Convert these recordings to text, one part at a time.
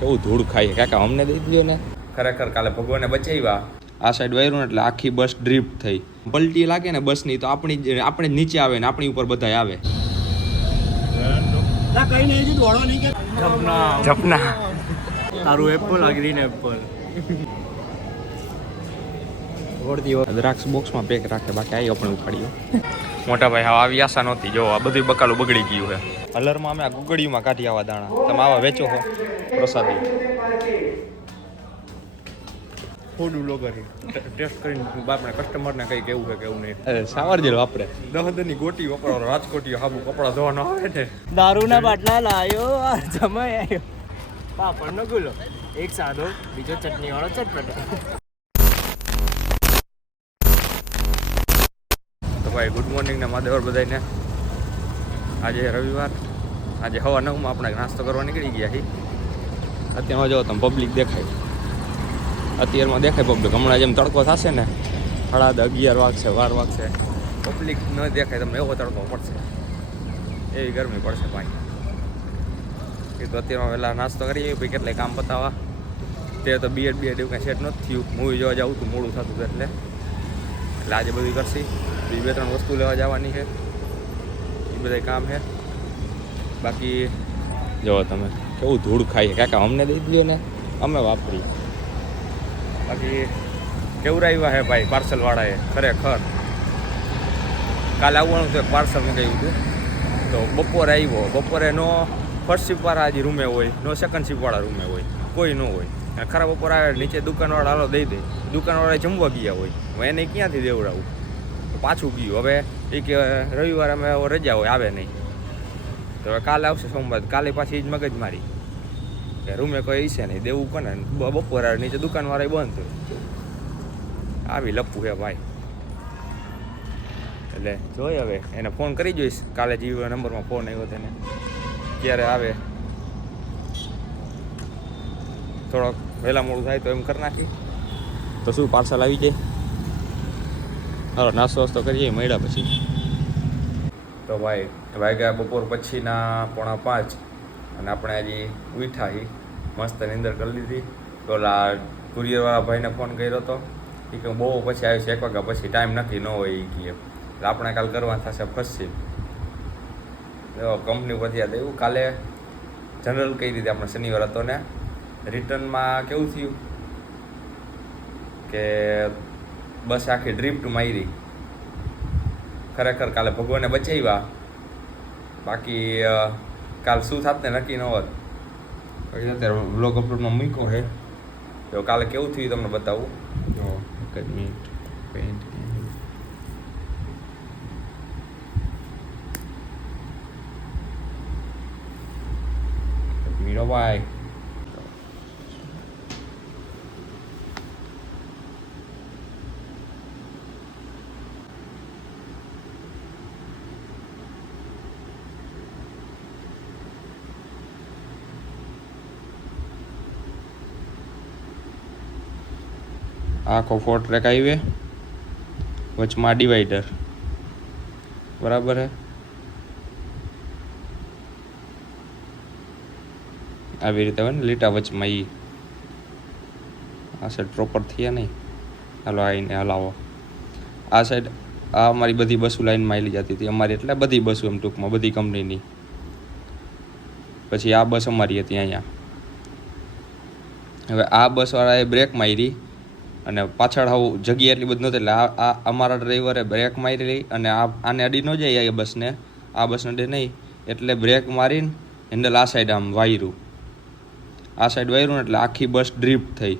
કેવું ધૂળ ખાઈએ કાકા, અમને દઈ દીધો ને. ખરેખર કાલે ભગવાને બચાવ્યા. આ સાઈડ વાયરું એટલે આખી બસ ડ્રીપ થઈ. પલટી લાગે ને બસની તો આપણે જ નીચે આવે ને આપણી ઉપર બધા આવે. જપના તારું એપલ આ ગ્રીન એપલ દ્રાક્ષ બોક્સમાં પેક રાખે, બાકી આવી આપણે ઉખાડ્યો. મોટા ભાઈ હા આવી આશા નહોતી. જો આ બધું બકાલું બગડી ગયું છે. હલરમાં અમે આ ગુગડીમાં કાઢી આવા દાણા. તમે આવા વેચો છો પ્રસાદી. ફૂડ બ્લોગર ટેસ્ટ કરીને આપણે કસ્ટમરને કંઈ કેવું છે કેવું નહીં. સાવર જેલ વાપરે. 10 ગોટી વાપરો, રાજકોટી હાબુ કપડા ધોવાનો આવે ને. દારૂના બાટલા લાયો, જમાઈ આવ્યો. પાપડનો ગુલો, એક સાદો, બીજો ચટણી વાળો ચટપટો. તો ભાઈ ગુડ મોર્નિંગ ને માદેવર બધાને. આજે રવિવાર, આજે 9:15 આપણે નાસ્તો કરવા નીકળી ગયા છીએ. અત્યારમાં જો તમે પબ્લિક દેખાય, અત્યારમાં દેખાય પબ્લિક. હમણાં જેમ તડકો થશે ને 11:30 વાગશે 12 વાગશે, પબ્લિક ન દેખાય તમને, એવો તડકો પડશે, એવી ગરમી પડશે ભાઈ. એ તો અત્યારમાં વહેલા નાસ્તો કરીએ ભાઈ, કેટલાય કામ પતાવવા. તે તો બીએડ એવું કાંઈ સેટ નથી થયું. મૂવી જોવા જવું હતું, મોડું થતું હતું એટલે આજે બધું કરશી. 2-3 વસ્તુ લેવા જવાની છે, એ બધા કામ છે. બાકી જો તમે કેવું ધૂળ ખાઈએ કાકા, અમને દઈ દીધો ને, અમે વાપરી. બાકી કેવું આવ્યા હે ભાઈ પાર્સલવાળાએ, ખરેખર કાલે આવવાનું તો એક પાર્સલ મંગાવ્યું હતું. તો બપોરે આવ્યો, બપોરે નો ફર્સ્ટ શિપવાળા હજી રૂમે હોય, નો સેકન્ડ શિપવાળા રૂમે હોય, કોઈ ન હોય. અને ખરા બપોર આવે નીચે દુકાનવાળા હાલો દઈ દે, દુકાનવાળા જમવા ગયા હોય, હું એને ક્યાંથી દેવડાવું. તો પાછું ગયું. હવે એ કે રવિવારે અમે રજા હોય, આવે નહીં. તો હવે કાલે આવશે સોમવાર, કાલે પાછી જ મગજ મારી કે રૂમે કોઈ છે નહીં, દેવું કોને. બપોર આવે નીચે દુકાનવાળા બંધ હોય. આવી લપવું છે ભાઈ. એટલે જોઈ હવે એને ફોન કરી જોઈશ કાલે. જીવો નંબરમાં ફોન આવ્યો તેને, ક્યારે આવે. થોડોક વહેલા મોડું થાય તો એમ કરી નાખી તો શું પાર્સલ આવી જાય. હાલો નાસ્તો વાસ્તો કરીએ, મળ્યા પછી. તો ભાઈ વાગ્યા બપોર પછીના 4:45 અને આપણે હજી ઉઠ્યા હી. મસ્ત નીંદર કરી લીધી. તો ઓલા કુરિયરવાળા ભાઈને ફોન કર્યો હતો, એ કે બહુ પછી આવ્યું છે, 1 વાગ્યા પછી, ટાઈમ નક્કી ન હોય એ કહે. એટલે આપણે કાલે કરવા થશે ફસી. કંપની પરથી યાદ આવ્યું, કાલે જનરલ કઈ રીતે આપણે શનિવાર હતો ને, રિટર્નમાં કેવું થયું કે બસ આખી ડ્રિફ્ટ મારી. ખરેખર કાલે ભગવાને બચાવ્યા, બાકી કાલ શું થાત ને નક્કી ન હોત. પછી અત્યારે વ્લોગ અપલોડમાં મૂક્યો છે. તો કાલે કેવું થયું તમને બતાવું. જો એક જ મિનિટ, પેન્ટ મીરો ભાઈ. આખો 4 ટ્રેક હાઈવે, વચમાં ડિવાઈડર, બરાબર હે. આવી રીતે હોય ને લીટા વચમાં. આ સાઈડ પ્રોપર થયા નહીં. હાલો આવીને હલાવો. આ સાઈડ આ અમારી બધી બસો લાઈનમાં આવેલી જતી હતી અમારી, એટલે બધી બસો એમ ટૂંકમાં બધી કંપનીની. પછી આ બસ અમારી હતી અહીંયા. હવે આ બસવાળાએ બ્રેક મારી અને પાછળ આવું જગ્યા એટલી બધી નહોતી, એટલે આ અમારા ડ્રાઈવરે બ્રેક મારી અને આને અડી ન જાય એ બસને, આ બસને અડે નહીં, એટલે બ્રેક મારીને હેન્ડલ આ સાઈડ આમ વાયરું, આ સાઈડ વાયરું એટલે આખી બસ ડ્રીફ્ટ થઈ.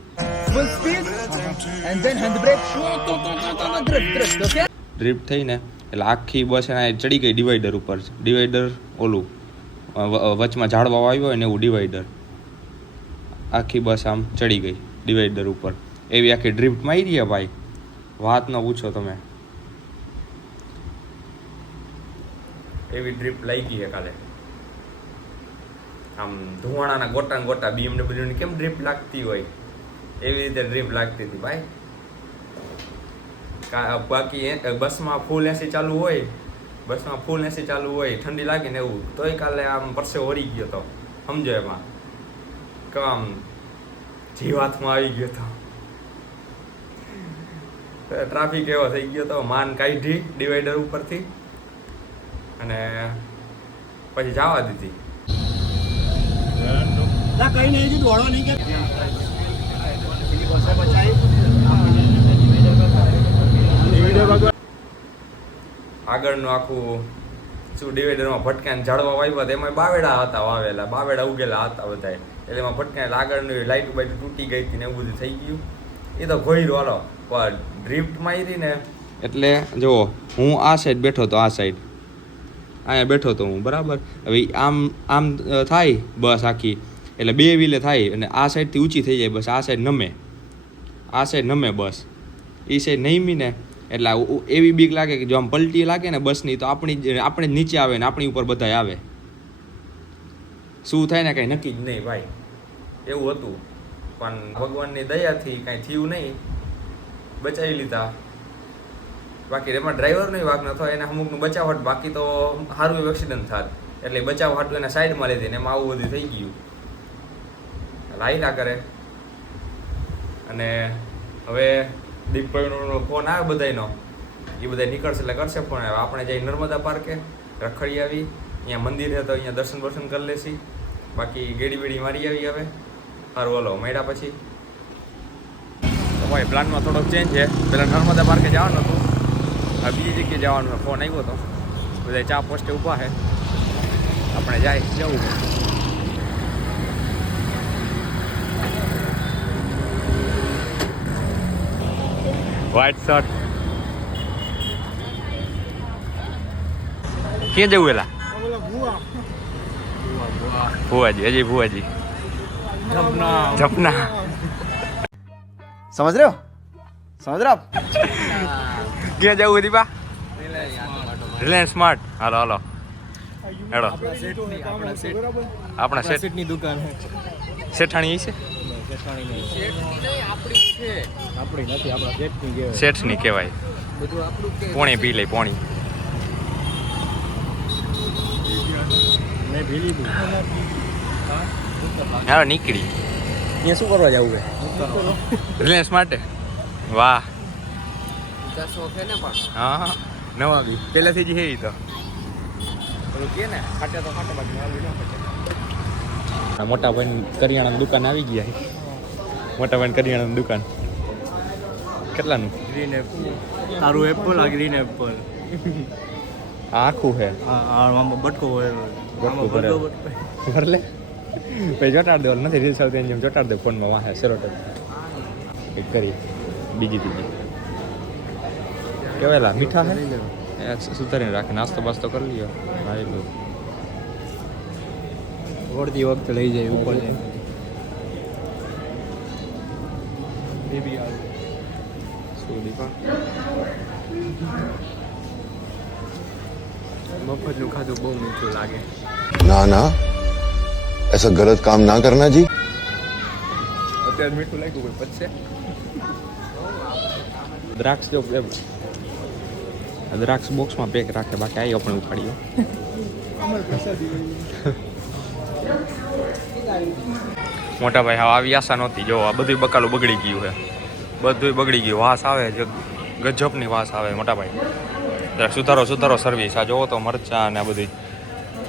ડ્રીફ્ટ થઈને એટલે આખી બસ એના ચડી ગઈ ડિવાઈડર ઉપર. ડિવાઈડર ઓલું વચમાં ઝાડવા આવ્યો હોય ને એવું ડિવાઈડર, આખી બસ આમ ચડી ગઈ ડિવાઈડર ઉપર. એવી આખી ડ્રિફ્ટ મારી છે ભાઈ, વાત ન પૂછો તમે. એવી ડ્રિફ્ટ લઈ ગઈ છે કાલે. આમ ધુવાણાના ગોટા ગોટા BMW ની કેમ ડ્રિફ્ટ લાગતી હોય એવી રીતે ડ્રિફ્ટ લાગતી હતી ભાઈ. બાકી બસમાં ફૂલ એસી ચાલુ હોય, ઠંડી લાગે ને એવું, તોય કાલે આમ પરસેવો વળી ગયો તો, સમજો એમાં. કામ જીવાતમાં આવી ગયો હતો. ટ્રાફિક એવો થઈ ગયો તો માન કાઢી ડિવાઈડર ઉપરથી અને પછી જવા દીધી. કઈ નહીં દોડો નહીં કે આગળનું આખું શું ડિવાઈડરમાં ભટકાઈને ઝાડવા વાવ્યા હતા એમાં બાવેડા હતા વાવેલા, બાવેડા ઉગેલા હતા બધા, એટલે એમાં ભટકાઈને આગળની લાઈટ બાઈટ તૂટી ગઈ હતી ને એવું બધું થઈ ગયું. એ તો ઘોયરું હાલો પણ ડ્રિફ્ટ મારી ને એટલે જો હું આ સાઈડ બેઠો હતો, આ સાઈડ અહીંયા બેઠો હતો હું બરાબર. હવે આમ આમ થાય બસ આખી, એટલે બે વ્હીલે થાય અને આ સાઈડથી ઊંચી થઈ જાય બસ, આ સાઈડ નમે, આ સાઈડ નમે બસ, એ સાઈડ નમી ને એટલે એવી બીક લાગે કે જો આમ પલટી લાગે ને બસની તો આપણે જ નીચે આવે ને આપણી ઉપર બધાય આવે. શું થાય ને કાંઈ નક્કી જ નહીં ભાઈ, એવું હતું. પણ ભગવાનની દયાથી કાંઈ થયું નહીં, બચાવી લીધા. બાકી એમાં ડ્રાઈવરનો વાંક ન થયો, એને અમુકનું બચાવટ, બાકી તો સારું એવું એક્સિડન્ટ થાત. એટલે બચાવ હાટું એને સાઈડમાં લીધી ને એમાં આવું બધું થઈ ગયું. લાયલા કરે. અને હવે દીપભાઈનો ફોન આવે બધાનો, એ બધા નીકળશે એટલે કરશે ફોન. આવે આપણે જઈ નર્મદા પાર્કે રખડી આવી, અહીંયા મંદિર છે તો અહીંયા દર્શન બર્શન કરી લેશી. બાકી ગેડી બેડી મારી આવી હવે. સારું હલો મળ્યા પછી. તો ભાઈ પ્લાનમાં થોડોક ચેન્જ છે. પહેલાં નર્મદા પાર્કે જવાનું હતું, હવે બીજી જગ્યાએ જવાનું. ફોન આવ્યો હતો, બધા ચા પોસ્ટે ઊભા છે, આપણે જાય જવું. વ્હાઈટ શર્ટ ક્યાં જવું એલા? ભુવાજી, હજી ભુવાજી જપના સમજ રહ્યો, સમજ રહ્યો. ક્યાં જવું દીપા? Reliance smart. હાલો હાલો હેડો. આપણા શેઠની દુકાન શેઠાણી છે, શેઠની કહેવાય. પોણી પી લે, પોણી. હા નીકળી. અહીંયા શું કરવા જવું છે? રિલાયન્સ માટે. વાહ હા હા નવા બી પહેલાથી જ હે ઈ તો કે ને ખાટે તો ખાટે બાજુ મોટા ભાઈ કરિયાણાની દુકાન આવી ગયા. મોટા ભાઈ કરિયાણાની દુકાન કેટલાનું? Green apple. તારું એપલ, આ ગ્રીન એપલ. આખું હે. હા બટકો હોય. ભરલે પછી ચોટાડ દેવાનું નથી. રીલ્સ આવતી એની જેમ ચોટાડ દે ફોનમાં વાહે સેરોટ કંઈક કરી બીજી ત્રીજી કેવાયેલા મીઠા હે સુધારીને રાખે. નાસ્તો બાસ્તો કરી લ્યો. હા એટલું વળતી વખતે લઈ જાય ઉપર જાય. શું દીપા મફતનું ખાધું બહુ મીઠું લાગે. ना ना ऐसा गलत काम ना करना जी. અત્યારે મીઠું લાગ્યું કોઈ પચશે. દ્રાક્ષ જો દ્રાક્ષ બોક્સમાં પેક રાખે, બાકી આવી આપણે ઉપાડીએ. મોટા ભાઈ હા આવી આશા નહોતી. જો આ બધું બકાલું બગડી ગયું છે, બધું બગડી ગયું. વાસ આવે છે, ગજબની વાસ આવે. મોટા ભાઈ જરાક સુધારો સર્વિસ. આ જોવો તો મરચા ને આ બધું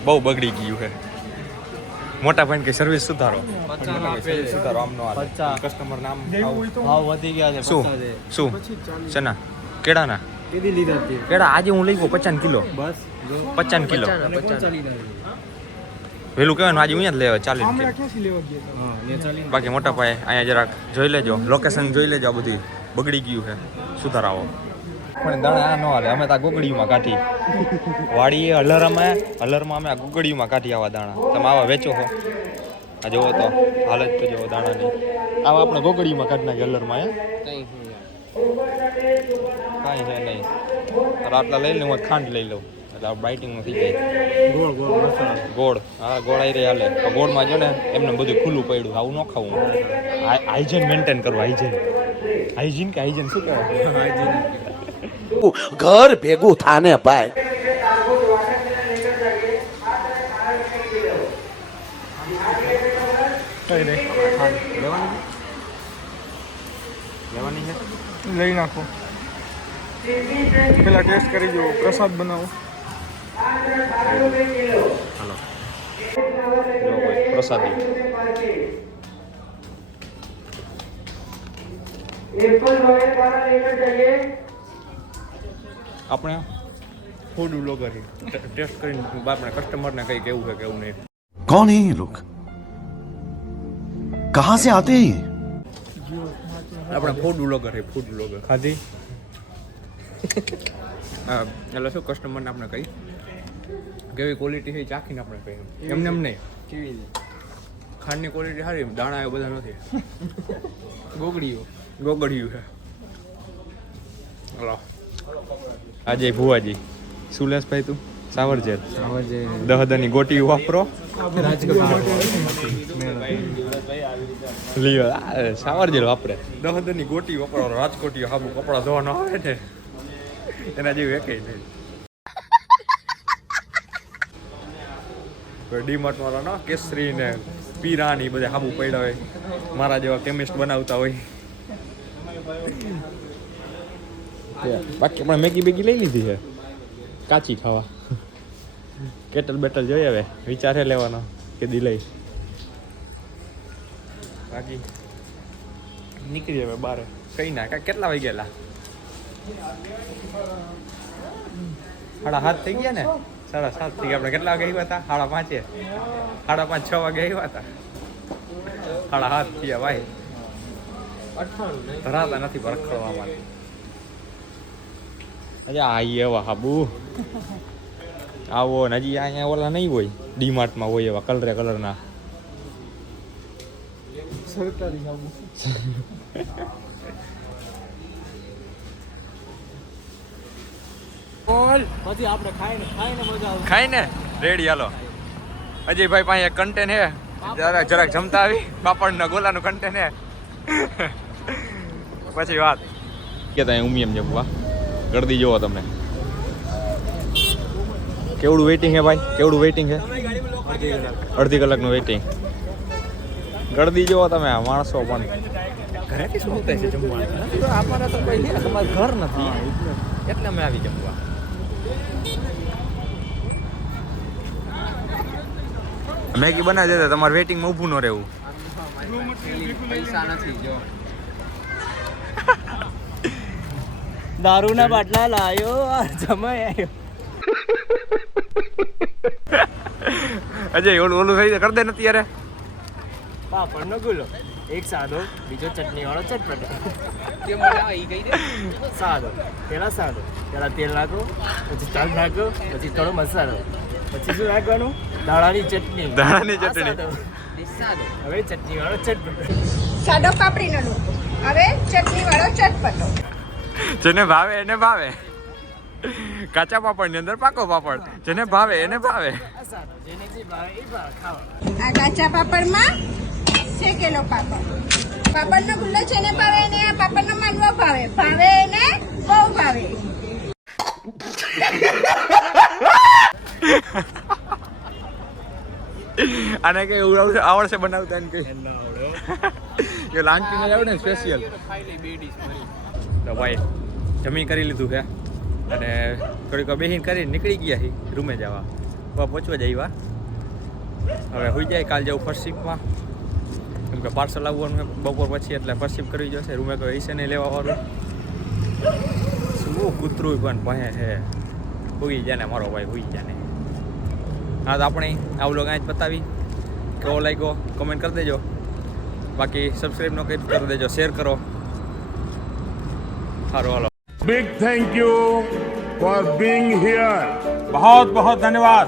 બહુ બગડી ગયું છે. મોટા ભાઈ કે સર્વિસ સુધારો આમ નો હાલે. કસ્ટમર નામ ભાવ વધી ગયા છે. શું શેના? કેળાના કેદી લીધા હતી? કેળા આજે હું લઈ ગયો 50 કિલો. બસ 50 કિલો વહેલું કહેવાય ને આજે હું જ લેવા 40 બાકી મોટા ભાઈ અહીંયા જરાક જોઈ લેજો, લોકેશન જોઈ લેજો. આ બધી બગડી ગયું છે, સુધારાવો. પણ દાણા આ ન હાલે. અમે તો ગોગડીમાં કાઢી વાડીએ હલરમાં અમે આ ગોગડીમાં કાઢી આવા દાણા. તમે આવા વેચો છો? આ જોવો તો હાલત તો જોવો દાણાની. આવા આપણે ગોગડીમાં કાઢી નાખીએ હલરમાં. કાંઈ છે નહીં. આટલા લઈ લઉં, ખાંડ લઈ લઉં એટલે બાઇટિંગનું થઈ જાય. ગોળ હા ગોળ આવી રહી હાલે. ગોળમાં જો ને એમને બધું ખુલ્લું પડ્યું. આવું ન ખાવું. હાઇજેન મેન્ટેન કરવું. હાઇજેન કે હાઇજેન શું કહેવાય? ઘર ભેગું થાને ભાઈ. લેવાની છે લઈ નાખો. પેલા ટેસ્ટ કરી જુઓ, પ્રસાદ બનાવો. હાલો જો ભાઈ પ્રસાદી આપણે ફૂડ બ્લોગર ટેસ્ટ કરીને આપણે કસ્ટમરને કઈ કેવું છે કેવું નહીં. कौन है ये लोग कहां से आते हैं ये? આપણે ફૂડ બ્લોગર છે, ફૂડ બ્લોગર. ખાધી એટલે શું કસ્ટમરને આપણે કહી કેવી ક્વોલિટી છે ચાખીને આપણે કહીએ. એમને એમ નહીં, ખાંડની ક્વોલિટી સારી, દાણા એ બધા નથી, ગોગડિયું છે. હલો આજે ભુવાજી સુલેશભાઈ તું સાવરજેર દહદાની ગોટી વાપરો લ્યો સાવરજેર વાપરે દહદની ગોટી વપરાવો, રાજકોટી હાબુ કપડા ધોવાનો આવે ને એના જેવું એકે નહીં. ડીમાર્ટ વાળા ના કેસરી ને પીરા ને બધા હાબુ પડ્યા હોય, મારા જેવા કેમિસ્ટ બનાવતા હોય. બાકી આપણે મેગી બેગી લઈ લીધી છે કાચી ખાવા. કેટલ બેટલ જોઈએ હવે વિચાર છે લેવાનો કે દી લઈ બાકી નીકળી હવે બારે કઈ ના કેટલા વાગ્યા? 7:30 થઈ ગયા ને, 7:30 થઈ ગયા. આપણે કેટલા વાગે આવ્યા હતા? 5:30. 5:30 6 વાગે આવ્યા હતા. 7:30 થયા ભાઈ. ધરાતા નથી ભરખડવામાં. અરે આ એવા હાબુ આવો ને હજી અહીંયા ઓલા નહીં હોય ડીમાર્ટમાં હોય એવા કલરના સરકારી હાબુ. પછી આપણે ખાઈને મજા આવે. ખાઈને રેડી હાલો. અજયભાઈ પાસે એક કન્ટેન હે, જરાક જમતા આવી પાપડના ગોલાનું કન્ટેન હે પછી વાત કે ત્યાં ઉમિયમ જમવા ગળદી જોવો તમે. કેવડું વેઇટિંગ હે ભાઈ, કેવડું વેઇટિંગ હે? અડધી કલાકનું વેઇટિંગ. ગળદી જોવો તમે, આ માણસો પણ ઘરેથી શું થાય છે જમવાનું? અમારે તો કોઈ નહીં, અમારું ઘર નથી એટલે અમે આવી જમવા. મેગી બનાવી દેતા તમારે વેઇટિંગમાં ઊભું ન રહેવું. પૈસા નથી જો. દારૂના બાટલા લાયો આ જમાઈ આવ્યો. અજય ઓલું થઈ જાય કરી દે નથી યાર. પાપડનો ગુલો, એક સાદો, બીજો ચટણી વાળો ચટપટો. સાદો, પેલા તેલ નાખો, પછી તલ નાખો, પછી થોડો મસાલો, પછી શું નાખવાનું? દાણાની ચટણી. હવે ચટણી વાળો ચટપટો. સાદો પાપડીનો લોટ, હવે ચટણી વાળો ચટપટો. જેને ભાવે એને ભાવે. કાચા પાપડ ની અંદર પાકો પાપડ, જેને ભાવે એને ભાવે. આ સાદો, જેને જે ભાવે એ ભાવે ખાવા. આ કાચા પાપડમાં શેકેલો પાપડ. પાપડનો ગુલ્લો છે ને ભાવે ને આ પાપડનો માંડવો ભાવે. ભાવે ને બહુ ભાવે. આને કઈ આવડશે બનાવતા એને કઈ એ લાંચી ને આવડે ને સ્પેશિયલ. તો ભાઈ જમી કરી લીધું છે અને થોડીક બેહીન કરીને નીકળી ગયા છે રૂમે જવા. પહોંચવા જઈવા હવે હોઈ જાય. કાલ જવું ફર્સ્ટ શિફ્ટમાં, કેમ કે પાર્સલ આવવાનું બપોર પછી, એટલે ફર્સ્ટ શિફ્ટ કરવી જશે. રૂમે કોઈ હશે નહીં લેવા વાળું. શું કૂતરું પણ પહે છે, હોઈ જાય ને મારો ભાઈ, હોઈ જાય ને. હા તો આપણે આ વ્લોગ અહીં જ બતાવી. કેવો લાગ્યો કમેન્ટ કરી દેજો. બાકી સબસ્ક્રાઈબ ન કરી દેજો, શેર કરો. સારું હાલો. Big thank you for being here. बहुत बहुत धन्यवाद.